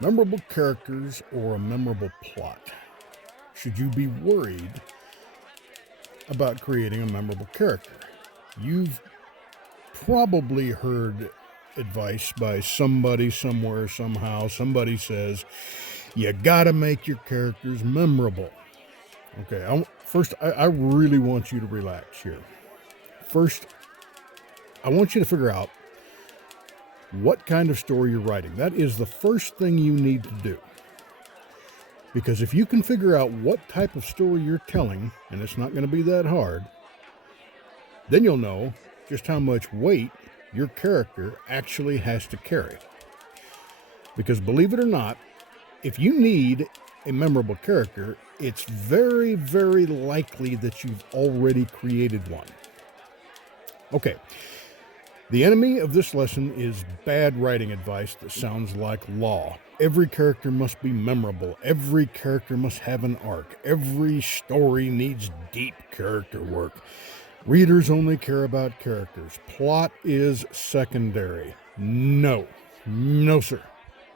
Memorable characters or a memorable plot? Should you be worried about creating a memorable character? You've probably heard advice by somebody, somewhere, somehow. Somebody says, you gotta make your characters memorable. Okay, I really want you to relax here. First, I want you to figure out what kind of story you're writing. That is the first thing you need to do. Because if you can figure out what type of story you're telling, and it's not going to be that hard, then you'll know just how much weight your character actually has to carry. Because believe it or not, if you need a memorable character, it's very, very likely that you've already created one. Okay. The enemy of this lesson is bad writing advice that sounds like law. Every character must be memorable. Every character must have an arc. Every story needs deep character work. Readers only care about characters. Plot is secondary. No, sir.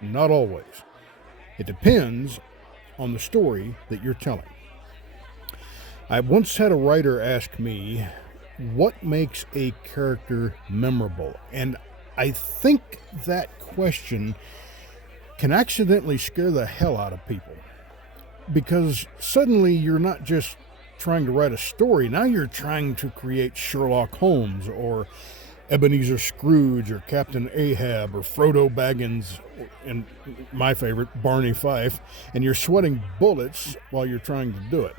Not always. It depends on the story that you're telling. I once had a writer ask me, what makes a character memorable? And I think that question can accidentally scare the hell out of people. Because suddenly you're not just trying to write a story, now you're trying to create Sherlock Holmes or Ebenezer Scrooge or Captain Ahab or Frodo Baggins and my favorite, Barney Fife, and you're sweating bullets while you're trying to do it.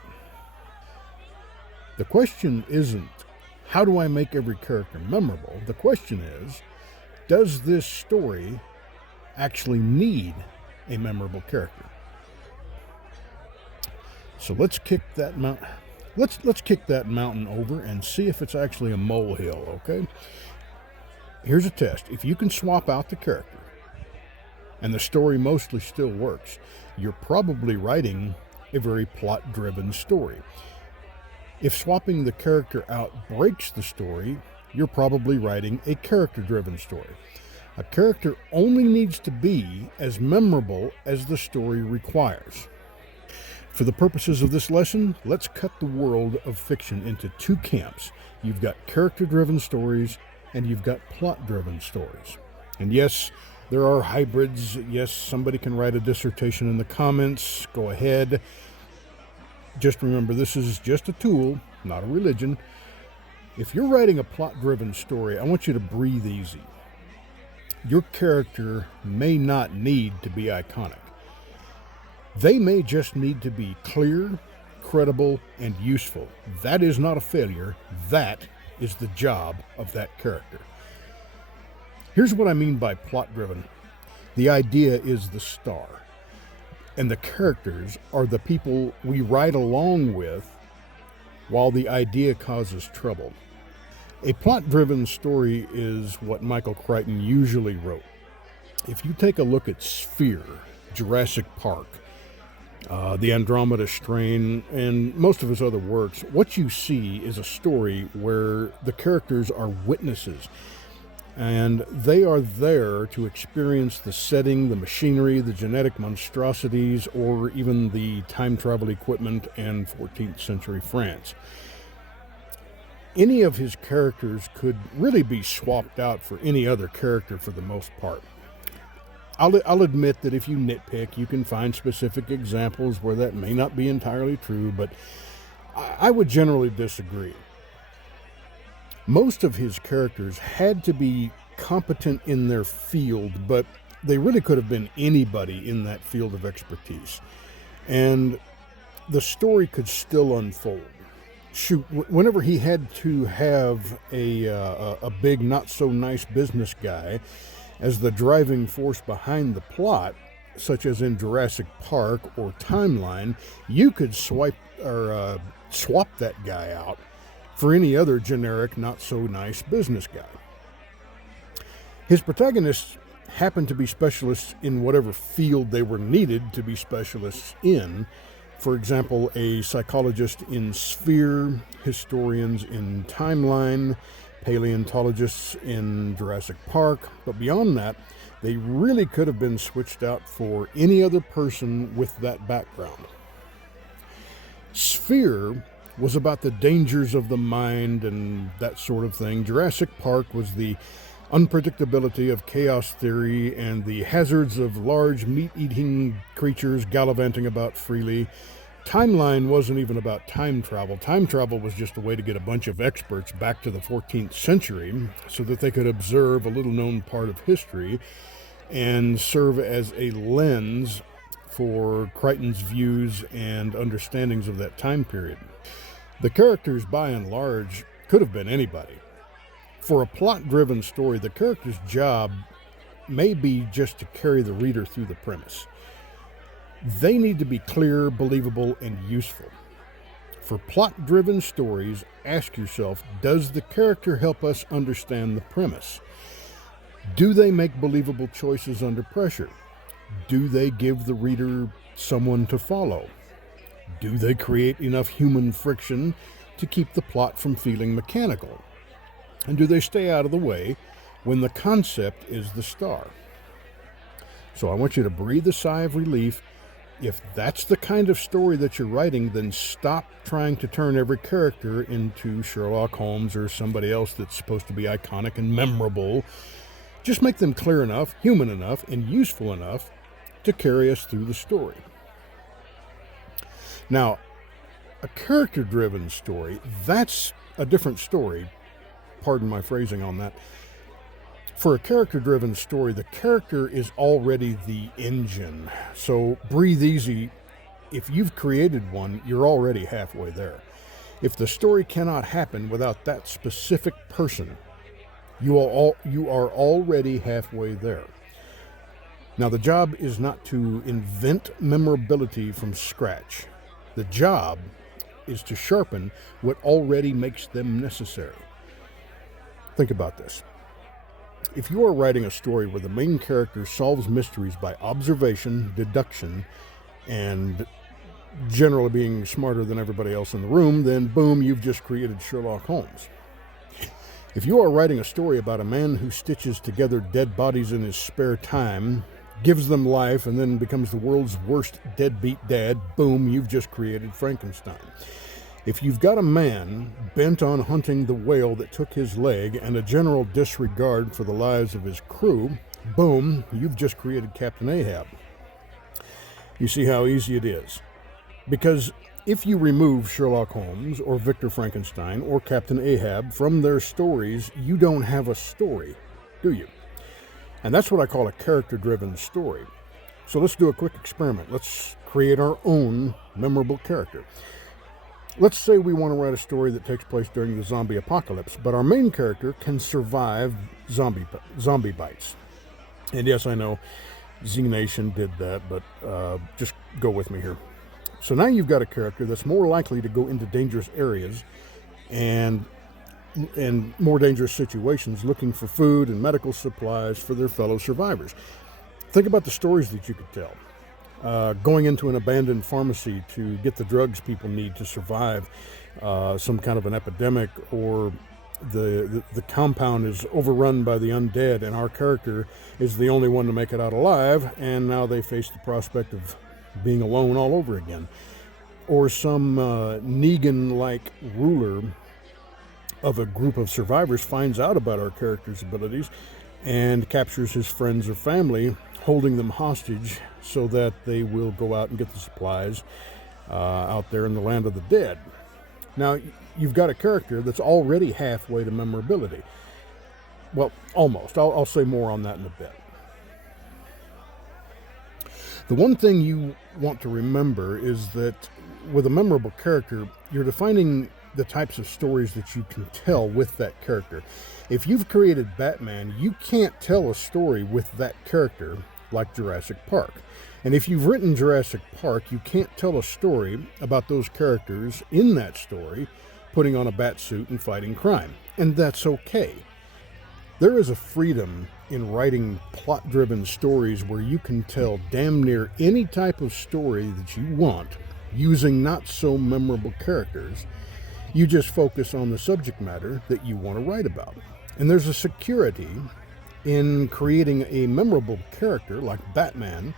The question isn't, how do I make every character memorable? The question is, does this story actually need a memorable character? So let's kick that mountain over and see if it's actually a molehill, okay? Here's a test. If you can swap out the character and the story mostly still works, you're probably writing a very plot-driven story. If swapping the character out breaks the story, you're probably writing a character-driven story. A character only needs to be as memorable as the story requires. For the purposes of this lesson, let's cut the world of fiction into two camps. You've got character-driven stories, and you've got plot-driven stories. And yes, there are hybrids. Yes, somebody can write a dissertation in the comments. Go ahead. Just remember, this is just a tool, not a religion. If you're writing a plot-driven story, I want you to breathe easy. Your character may not need to be iconic. They may just need to be clear, credible, and useful. That is not a failure. That is the job of that character. Here's what I mean by plot-driven. The idea is the star, and the characters are the people we ride along with while the idea causes trouble. A plot-driven story is what Michael Crichton usually wrote. If you take a look at Sphere, Jurassic Park, The Andromeda Strain, and most of his other works, what you see is a story where the characters are witnesses, and they are there to experience the setting, the machinery, the genetic monstrosities, or even the time travel equipment in 14th century France. Any of his characters could really be swapped out for any other character for the most part. I'll admit that if you nitpick, you can find specific examples where that may not be entirely true, but I would generally disagree. Most of his characters had to be competent in their field, but they really could have been anybody in that field of expertise. And the story could still unfold. Shoot, whenever he had to have a big, not-so-nice business guy as the driving force behind the plot, such as in Jurassic Park or Timeline, you could swap that guy out for any other generic, not-so-nice business guy. His protagonists happened to be specialists in whatever field they were needed to be specialists in. For example, a psychologist in Sphere, historians in Timeline, paleontologists in Jurassic Park. But beyond that, They really could have been switched out for any other person with that background. Sphere was about the dangers of the mind and that sort of thing. Jurassic Park was the unpredictability of chaos theory and the hazards of large meat-eating creatures gallivanting about freely. Timeline wasn't even about time travel. Time travel was just a way to get a bunch of experts back to the 14th century so that they could observe a little-known part of history and serve as a lens for Crichton's views and understandings of that time period. The characters, by and large, could have been anybody. For a plot-driven story, the character's job may be just to carry the reader through the premise. They need to be clear, believable, and useful. For plot-driven stories, ask yourself, does the character help us understand the premise? Do they make believable choices under pressure? Do they give the reader someone to follow? Do they create enough human friction to keep the plot from feeling mechanical? And do they stay out of the way when the concept is the star? So I want you to breathe a sigh of relief. If that's the kind of story that you're writing, then stop trying to turn every character into Sherlock Holmes or somebody else that's supposed to be iconic and memorable. Just make them clear enough, human enough, and useful enough to carry us through the story. Now, a character-driven story, that's a different story. Pardon my phrasing on that. For a character-driven story, the character is already the engine. So breathe easy. If you've created one, you're already halfway there. If the story cannot happen without that specific person, you are already halfway there. Now, the job is not to invent memorability from scratch. The job is to sharpen what already makes them necessary. Think about this. If you are writing a story where the main character solves mysteries by observation, deduction, and generally being smarter than everybody else in the room, then boom, you've just created Sherlock Holmes. If you are writing a story about a man who stitches together dead bodies in his spare time, gives them life, and then becomes the world's worst deadbeat dad, boom, you've just created Frankenstein. If you've got a man bent on hunting the whale that took his leg and a general disregard for the lives of his crew, boom, you've just created Captain Ahab. You see how easy it is? Because if you remove Sherlock Holmes or Victor Frankenstein or Captain Ahab from their stories, you don't have a story, do you? And that's what I call a character-driven story. So let's do a quick experiment. Let's create our own memorable character. Let's say we want to write a story that takes place during the zombie apocalypse, but our main character can survive zombie bites. And yes, I know Z Nation did that, but just go with me here. So now you've got a character that's more likely to go into dangerous areas and more dangerous situations looking for food and medical supplies for their fellow survivors. Think about the stories that you could tell. Going into an abandoned pharmacy to get the drugs people need to survive some kind of an epidemic, or the compound is overrun by the undead and our character is the only one to make it out alive, and now they face the prospect of being alone all over again. Or some Negan-like ruler of a group of survivors finds out about our character's abilities and captures his friends or family, holding them hostage so that they will go out and get the supplies out there in the land of the dead. Now, you've got a character that's already halfway to memorability. Well, almost. I'll say more on that in a bit. The one thing you want to remember is that with a memorable character, you're defining the types of stories that you can tell with that character. If you've created Batman, you can't tell a story with that character like Jurassic Park. And if you've written Jurassic Park, you can't tell a story about those characters in that story putting on a bat suit and fighting crime. And that's okay. There is a freedom in writing plot-driven stories where you can tell damn near any type of story that you want using not so memorable characters. You just focus on the subject matter that you want to write about. And there's a security in creating a memorable character like Batman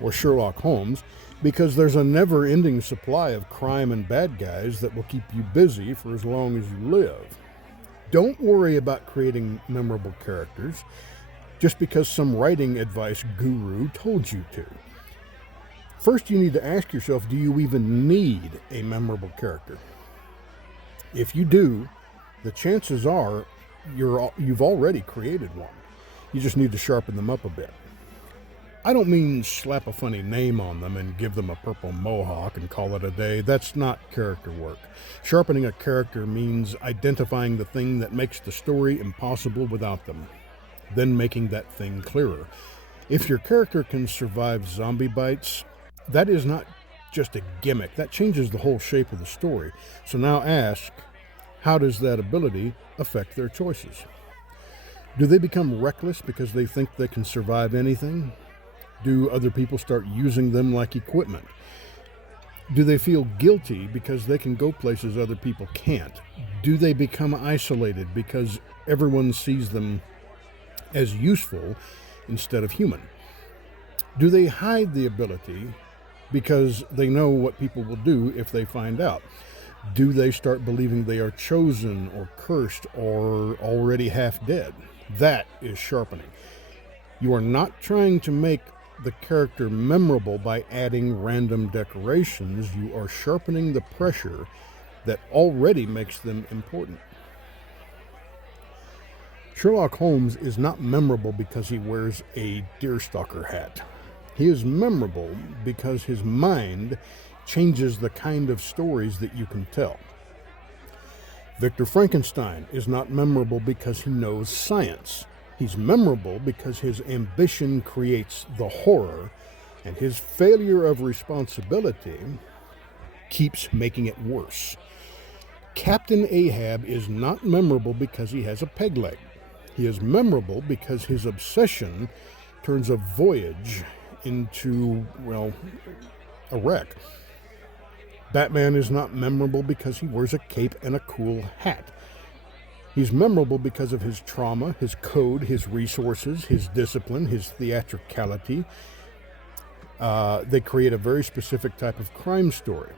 or Sherlock Holmes, because there's a never-ending supply of crime and bad guys that will keep you busy for as long as you live. Don't worry about creating memorable characters just because some writing advice guru told you to. First, you need to ask yourself, do you even need a memorable character? If you do, the chances are you've already created one. You just need to sharpen them up a bit. I don't mean slap a funny name on them and give them a purple mohawk and call it a day. That's not character work. Sharpening a character means identifying the thing that makes the story impossible without them, then making that thing clearer. If your character can survive zombie bites, that is not just a gimmick. That changes the whole shape of the story. So now ask, how does that ability affect their choices? Do they become reckless because they think they can survive anything? Do other people start using them like equipment? Do they feel guilty because they can go places other people can't? Do they become isolated because everyone sees them as useful instead of human? Do they hide the ability because they know what people will do if they find out? Do they start believing they are chosen or cursed or already half dead? That is sharpening. You are not trying to make the character memorable by adding random decorations. You are sharpening the pressure that already makes them important. Sherlock Holmes is not memorable because he wears a deerstalker hat. He is memorable because his mind changes the kind of stories that you can tell. Victor Frankenstein is not memorable because he knows science. He's memorable because his ambition creates the horror, and his failure of responsibility keeps making it worse. Captain Ahab is not memorable because he has a peg leg. He is memorable because his obsession turns a voyage into, well, a wreck. Batman is not memorable because he wears a cape and a cool hat. He's memorable because of his trauma, his code, his resources, his discipline, his theatricality. They create a very specific type of crime story.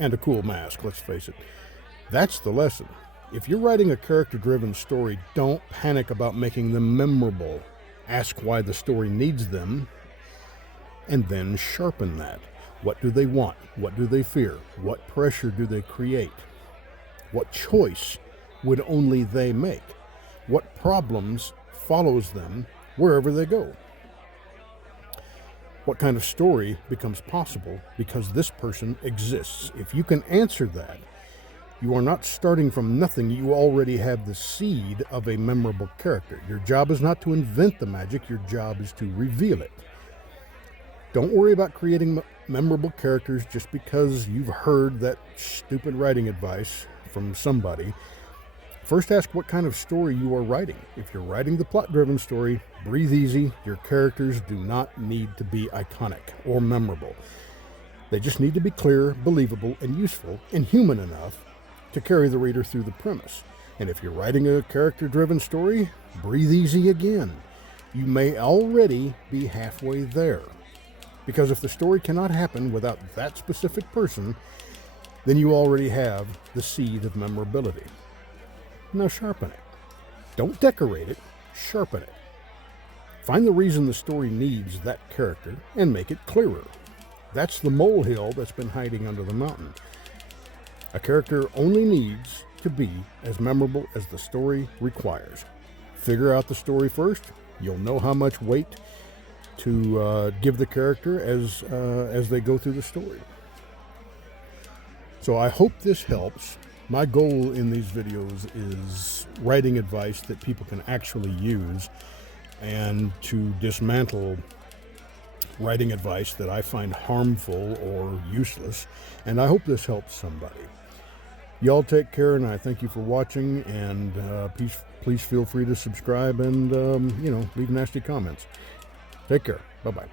And a cool mask, let's face it. That's the lesson. If you're writing a character-driven story, don't panic about making them memorable. Ask why the story needs them, and then sharpen that. What do they want? What do they fear? What pressure do they create? What choice would only they make? What problems follows them wherever they go? What kind of story becomes possible because this person exists? If you can answer that, you are not starting from nothing. You already have the seed of a memorable character. Your job is not to invent the magic. Your job is to reveal it. Don't worry about creating memorable characters just because you've heard that stupid writing advice from somebody. First, ask what kind of story you are writing. If you're writing the plot-driven story, breathe easy. Your characters do not need to be iconic or memorable. They just need to be clear, believable, and useful, and human enough to carry the reader through the premise. And if you're writing a character-driven story, breathe easy again. You may already be halfway there. Because if the story cannot happen without that specific person, then you already have the seed of memorability. Now sharpen it. Don't decorate it, sharpen it. Find the reason the story needs that character and make it clearer. That's the molehill that's been hiding under the mountain. A character only needs to be as memorable as the story requires. Figure out the story first. You'll know how much weight to give the character as they go through the story. So I hope this helps. My goal in these videos is writing advice that people can actually use and to dismantle writing advice that I find harmful or useless. And I hope this helps somebody. Y'all take care, and I thank you for watching, and please feel free to subscribe and, leave nasty comments. Take care. Bye-bye.